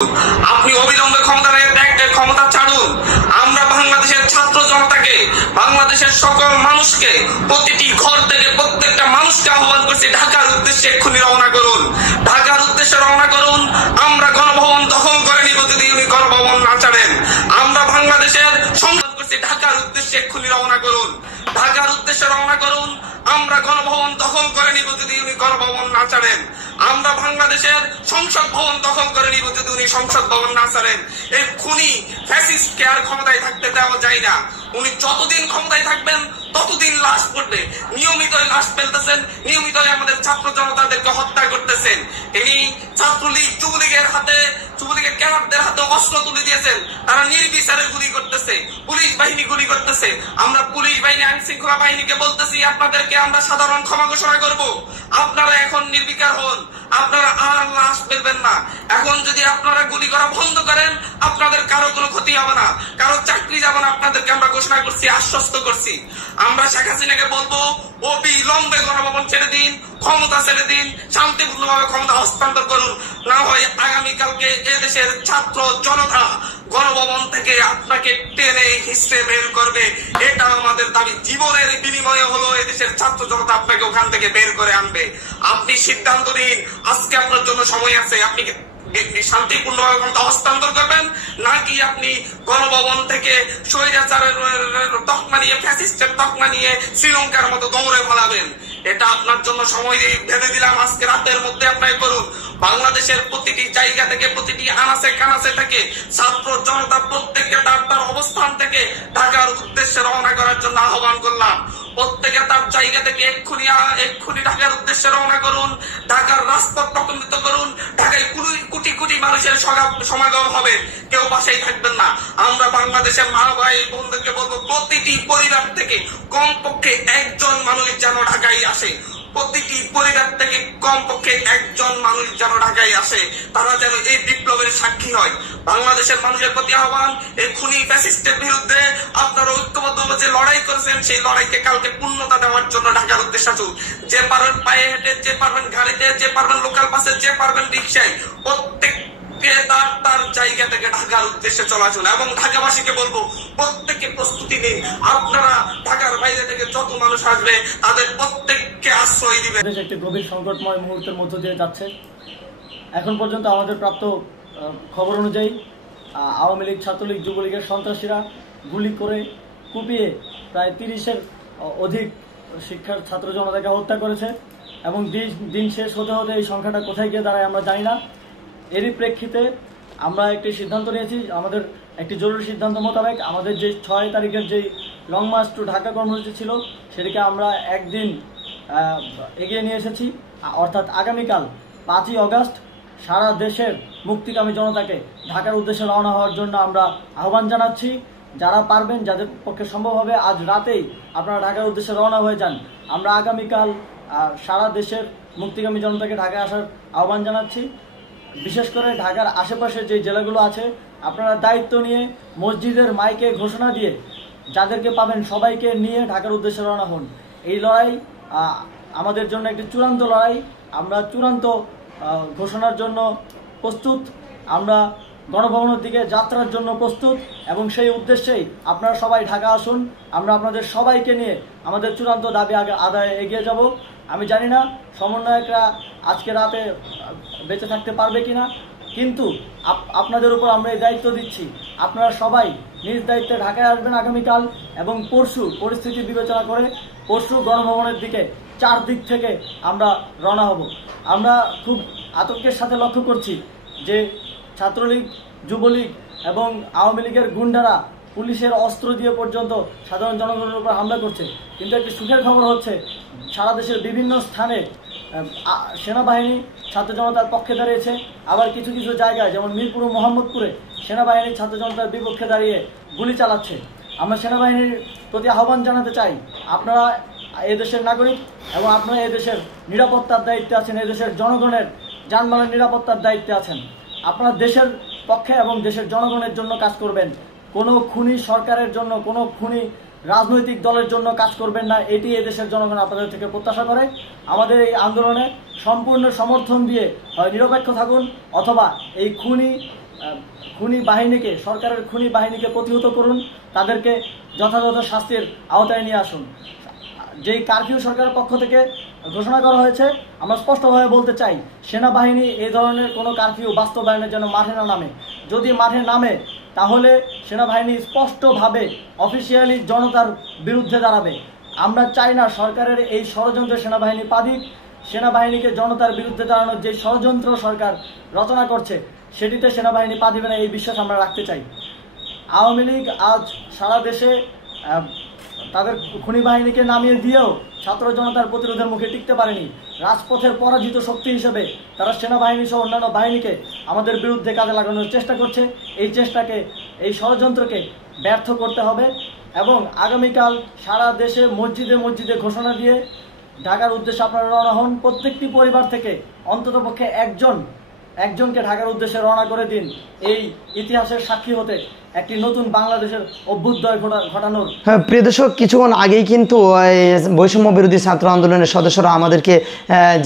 আপনি অবিলম্বে ক্ষমতা ছাড়ুন। আমরা বাংলাদেশের ছাত্র জনতাকে, বাংলাদেশের সকল মানুষকে, প্রতিটি ঘর থেকে প্রত্যেকটা মানুষকে আহ্বান করছি, ঢাকার উদ্দেশ্যে এক্ষুনি রওনা করুন। ঢাকার উদ্দেশ্যে রওনা করুন। আমরা গণভবন দখল করে নিব যদি উনি গণভবন না ছাড়েন। আমরা বাংলাদেশের সংবাদ করছি, ঢাকার উদ্দেশ্যে এক্ষুনি রওনা করুন। ঢাকার উদ্দেশ্যে রওনা করুন। আমরা গণভবন দখল করে নিব যদি উনি গণভবন না ছাড়েন। আমরা বাংলাদেশের সংসদ ভবন দখল করে নিব যদি উনি সংসদ ভবন না ছাড়েন। এই খুনি ফ্যাসিস্টকে আর ক্ষমতায় থাকতে দেওয়া যায় না। উনি যতদিন ক্ষমতায় থাকবেন ততদিন লাশ পড়বে। নিয়মিতই লাশ ফেলতেছেন, নিয়মিতই আমাদের ছাত্র জনতাদেরকে হত্যা করতেছেন। তিনি ছাত্রলীগ যুবলীগের ক্যাডারদের হাতে অস্ত্র তুলে দিয়েছেন। তারা নির্বিচারে গুলি করতেছে, পুলিশ বাহিনী গুলি করতেছে। আমরা পুলিশ বাহিনী, আইন শৃঙ্খলা বাহিনীকে বলতেছি, আপনাদেরকে আমরা সাধারণ ক্ষমা ঘোষণা করব। আপনারা এখন নির্বিকার হন, আপনারা আর লাশ ফেলবেন না। এখন যদি আপনারা গুলি করা বন্ধ করেন, আপনাদের কারো কোনো ক্ষতি হবে না, কারো চাকরি যাবে না। আপনাদেরকে আমরা ঘোষণা করছি, আশ্বস্ত করছি। আমরা শেখ হাসিনাকে বলবো, অবিলম্বে গণভবন ছেড়ে দিন, ক্ষমতা ছেড়ে দিন, শান্তিপূর্ণভাবে ক্ষমতা হস্তান্তর করুন। না হয় আগামীকালকে এদেশের ছাত্র জনতা গণভবন থেকে আপনাকে টেনে হিসেবে বের করবে। এটা আমাদের দাবি। জীবনের বিনিময়ে হলো এদেশের ছাত্র জনতা আপনাকে ওখান থেকে বের করে আনবে। আপনি সিদ্ধান্ত নিন, আজকে আপনার জন্য সময় আছে। আপনি শান্তিপূর্ণভাবে ক্ষমতা হস্তান্তর করবেন, নাকি আপনি গণভবন থেকে স্বৈরাচারের তকমা নিয়ে, ফ্যাসিস্টের তকমা নিয়ে শ্রীলঙ্কার মতো দৌড়ে পালাবেন। এটা আপনার জন্য সময় ভেবে দিলাম। আজকে রাতের মধ্যে আপনাকে করুন। বাংলাদেশের প্রতিটি জায়গা থেকে, প্রতিটি আনাচে কানাচে থেকে ছাত্র জনতা প্রত্যেককে তার তার অবস্থান থেকে ঢাকার উদ্দেশ্যে রওনা করার জন্য আহ্বান করলাম। প্রত্যেকে তার জায়গা থেকে এক্ষুনি ঢাকার উদ্দেশ্যে রওনা করুন। ঢাকার রাস্তা প্রকম্পিত করুন। ঢাকায় কোটি কোটি মানুষের সমাগম হবে, কেউ বাসায় থাকবেন না। আমরা বাংলাদেশের মা ভাই বোনদেরকে বলবো, প্রতিটি পরিবার থেকে কমপক্ষে একজন মানুষ যেন ঢাকায় আসে। প্রতিটি পরিবার থেকে কমপক্ষে একজন মানুষ যেন ঢাকায় আসে। তারা যেন এই বিপ্লবের সাক্ষী হয়। বাংলাদেশের মানুষের প্রতি আহ্বান, এই খুনি ফ্যাসিস্টের বিরুদ্ধে আপনারা ঐক্যবদ্ধভাবে যে লড়াই করেছেন, সেই লড়াইকে কালকে পূর্ণতা দেওয়ার জন্য ঢাকার উদ্দেশ্যে আসুন। যে পারবেন পায়ে হেঁটে, যে পারবেন গাড়িতে, যে পারবেন লোকাল বাসে, যে পারবেন রিক্সায়, প্রত্যেককে তার জায়গা থেকে ঢাকার উদ্দেশ্যে চলাচল। এবং ঢাকাবাসীকে বলবো, প্রত্যেককে প্রস্তুতি নিন। আপনারা ঢাকার বাইরে থেকে যত মানুষ আসবে তাদের প্রত্যেককে আশ্রয় দিবেন। একটি গভীর সংকটময় মুহূর্তের মধ্য দিয়ে যাচ্ছে। এখন পর্যন্ত আমাদের প্রাপ্ত খবর অনুযায়ী আওয়ামী লীগ, ছাত্রলীগ, যুবলীগের সন্ত্রাসীরা গুলি করে কুপিয়ে প্রায় 30-এর অধিক শিক্ষার ছাত্র জনতাকে হত্যা করেছে এবং দিন শেষ হতে হতে এই সংখ্যাটা কোথায় গিয়ে দাঁড়ায় আমরা জানি না। এরই প্রেক্ষিতে আমরা একটি সিদ্ধান্ত নিয়েছি। আমাদের একটি জরুরি সিদ্ধান্ত মোতাবেক আমাদের যে 6 তারিখের যে লং মার্চ টু ঢাকা কর্মসূচি ছিল, সেটিকে আমরা একদিন এগিয়ে নিয়ে এসেছি। অর্থাৎ আগামীকাল 5ই অগস্ট সারা দেশের মুক্তিকামী জনতাকে ঢাকার উদ্দেশ্যে রওনা হওয়ার জন্য আমরা আহ্বান জানাচ্ছি। যারা পারবেন, যাদের পক্ষে সম্ভব হবে, আজ রাতেই আপনারা ঢাকার উদ্দেশ্যে রওনা হয়ে যান। আমরা আগামীকাল সারা দেশের মুক্তিকামী জনতাকে ঢাকায় আসার আহ্বান জানাচ্ছি। বিশেষ করে ঢাকার আশেপাশে যে জেলাগুলো আছে, আপনারা দায়িত্ব নিয়ে মসজিদের মাইকে ঘোষণা দিয়ে যাদেরকে পাবেন সবাইকে নিয়ে ঢাকার উদ্দেশ্যে রওনা হন। এই লড়াই আমাদের জন্য একটি চূড়ান্ত লড়াই। আমরা চূড়ান্ত ঘোষণার জন্য প্রস্তুত। আমরা গণভবনের দিকে যাত্রার জন্য প্রস্তুত এবং সেই উদ্দেশ্যেই আপনারা সবাই ঢাকা আসুন। আমরা আপনাদের সবাইকে নিয়ে আমাদের চূড়ান্ত দাবি আদায়ে এগিয়ে যাব। আমি জানি না সমন্বয়করা আজকে রাতে বেঁচে থাকতে পারবে কিনা, কিন্তু আপনাদের উপর আমরা এই দায়িত্ব দিচ্ছি। আপনারা সবাই নিজ দায়িত্বে ঢাকায় আসবেন আগামীকাল এবং পরশু পরিস্থিতি বিবেচনা করে পরশু গণভবনের দিকে 4 দিক থেকে আমরা রওনা হব। আমরা খুব আতঙ্কের সাথে লক্ষ্য করছি যে ছাত্রলীগ, যুবলীগ এবং আওয়ামী লীগের গুন্ডারা পুলিশের অস্ত্র দিয়ে পর্যন্ত সাধারণ জনগণের উপর হামলা করছে। কিন্তু একটি সুখের খবর হচ্ছে, সারা দেশের বিভিন্ন স্থানে সেনাবাহিনী ছাত্র জনতার পক্ষে দাঁড়িয়েছে। আবার কিছু কিছু জায়গায়, যেমন মিরপুর ও মোহাম্মদপুরে, সেনাবাহিনী ছাত্র জনতার বিপক্ষে দাঁড়িয়ে গুলি চালাচ্ছে। আমরা সেনাবাহিনীর প্রতি আহ্বান জানাতে চাই, আপনারা এদেশের নাগরিক এবং আপনারা এদেশের নিরাপত্তার দায়িত্বে আছেন, এদেশের জনগণের যানবাহনের নিরাপত্তার দায়িত্বে আছেন। আপনারা দেশের পক্ষে এবং দেশের জনগণের জন্য কাজ করবেন। কোনো খুনি সরকারের জন্য, কোনো খুনি রাজনৈতিক দলের জন্য কাজ করবেন না। এটি এদেশের জনগণ আপনাদের থেকে প্রত্যাশা করে। আমাদের এই আন্দোলনে সম্পূর্ণ সমর্থন দিয়ে হয় নিরপেক্ষ থাকুন, অথবা এই খুনি খুনি বাহিনীকে, সরকারের খুনি বাহিনীকে প্রতিহত করুন, তাদেরকে যথাযথ শাস্তির আওতায় নিয়ে আসুন। যেই কারফিউ সরকারের পক্ষ থেকে ঘোষণা করা হয়েছে, আমরা স্পষ্টভাবে বলতে চাই, সেনাবাহিনী এই ধরনের কোনো কারফিউ বাস্তবায়নের জন্য মাঠে না নামে। যদি মাঠে নামে তাহলে সেনাবাহিনী স্পষ্টভাবে অফিসিয়ালি জনতার বিরুদ্ধে দাঁড়াবে। আমরা চাই না সরকারের এই ষড়যন্ত্র সেনাবাহিনী পা দিক। সেনাবাহিনীকে জনতার বিরুদ্ধে দাঁড়ানোর যে ষড়যন্ত্র সরকার রচনা করছে সেটিতে সেনাবাহিনী পা দিবে না, এই বিশ্বাস আমরা রাখতে চাই। আওয়ামী লীগ আজ সারা দেশে তাদের খুনি বাহিনীকে নামিয়ে দিয়েও ছাত্র জনতার প্রতিরোধের মুখে টিকতে পারেনি। রাজপথের পরাজিত শক্তি হিসেবে তারা সেনাবাহিনী সহ অন্যান্য বাহিনীকে আমাদের বিরুদ্ধে কাজে লাগানোর চেষ্টা করছে। এই চেষ্টাকে, এই ষড়যন্ত্রকে ব্যর্থ করতে হবে এবং আগামীকাল সারা দেশে মসজিদে মসজিদে ঘোষণা দিয়ে ঢাকার উদ্দেশ্যে আপনারা রওনা হন। প্রত্যেকটি পরিবার থেকে অন্ততপক্ষে একজনকে ঢাকার উদ্দেশ্যে রওনা করে দিন, এই ইতিহাসের সাক্ষী হতে, একটি নতুন বাংলাদেশের অভ্যুদয় ঘটানোর। হ্যাঁ প্রিয় দর্শক, কিছুক্ষণ আগেই কিন্তু বৈষম্য বিরোধী ছাত্র আন্দোলনের সদস্যরা আমাদেরকে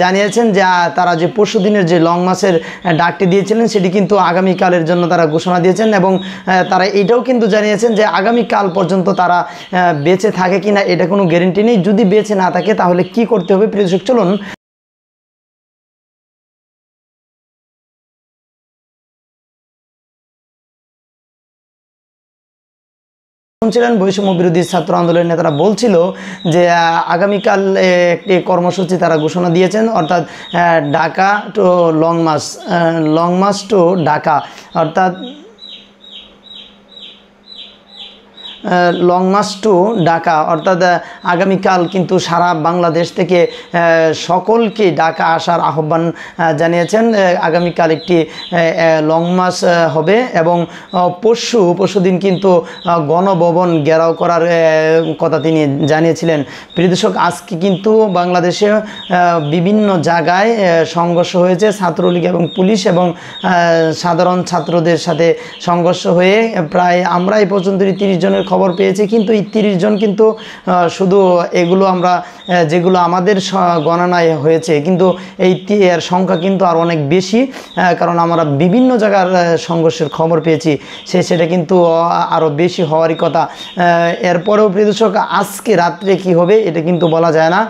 জানিয়েছেন যে তারা যে পরশুদিনের যে লং মার্চের ডাকটি দিয়েছিলেন সেটি কিন্তু আগামীকালের জন্য তারা ঘোষণা দিয়েছেন এবং তারা এটাও কিন্তু জানিয়েছেন যে আগামীকাল পর্যন্ত তারা বেঁচে থাকে কিনা এটা কোনো গ্যারেন্টি নেই। যদি বেঁচে না থাকে তাহলে কি করতে হবে প্রিয় দর্শক, চলুন শুনছিলেন বৈষম্য বিরোধী ছাত্র আন্দোলনের নেতারা বলছিল যে আগামীকাল একটি কর্মসূচি তারা ঘোষণা দিয়েছেন, অর্থাৎ Dhaka to long march to Dhaka, অর্থাৎ লং মার্চ টু ঢাকা, অর্থাৎ আগামীকাল কিন্তু সারা বাংলাদেশ থেকে সকলকে ঢাকা আসার আহ্বান জানিয়েছেন। আগামীকাল একটি লং মার্চ হবে এবং পরশুদিন কিন্তু গণভবন ঘেরাও করার কথা তিনি জানিয়েছিলেন। প্রিয় দর্শক, আজকে কিন্তু বাংলাদেশে বিভিন্ন জায়গায় সংঘর্ষ হয়েছে, ছাত্রলীগ এবং পুলিশ এবং সাধারণ ছাত্রদের সাথে সংঘর্ষ হয়ে প্রায় আমরা এই পর্যন্ত 30 জনের খবর পেয়েছি, কিন্তু এই 30 জন কিন্তু শুধু এগুলো আমরা যেগুলো আমাদের গণনায় হয়েছে, কিন্তু এর সংখ্যা কিন্তু আর অনেক বেশি, কারণ আমরা বিভিন্ন জায়গার সংঘর্ষের খবর পেয়েছি, সেটা কিন্তু আরও বেশি হওয়ারই কথা। এরপরেও প্রিয় দর্শক, আজকে রাত্রে কি হবে এটা কিন্তু বলা যায় না,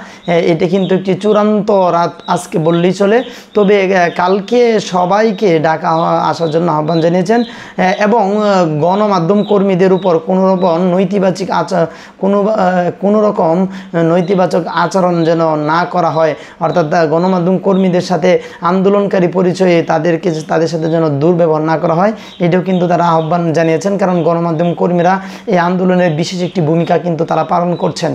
এটা কিন্তু একটি চূড়ান্ত রাত আজকে বললেই চলে। তবে কালকে সবাইকে ঢাকা আসার জন্য আহ্বান জানিয়েছেন এবং গণমাধ্যম কর্মীদের উপর কোনো রকম নৈতিবাচক আচরণ যেন না করা হয়, অর্থাৎ গণমাধ্যম কর্মীদের সাথে আন্দোলনকারী পরিচয়ে তাদের সাথে যেন দুর্ব্যবহার না করা হয়, এটাও কিন্তু তারা আহ্বান জানিয়েছেন। কারণ গণমাধ্যম কর্মীরা এই আন্দোলনের বিশেষ একটি ভূমিকা কিন্তু তারা পালন করছেন।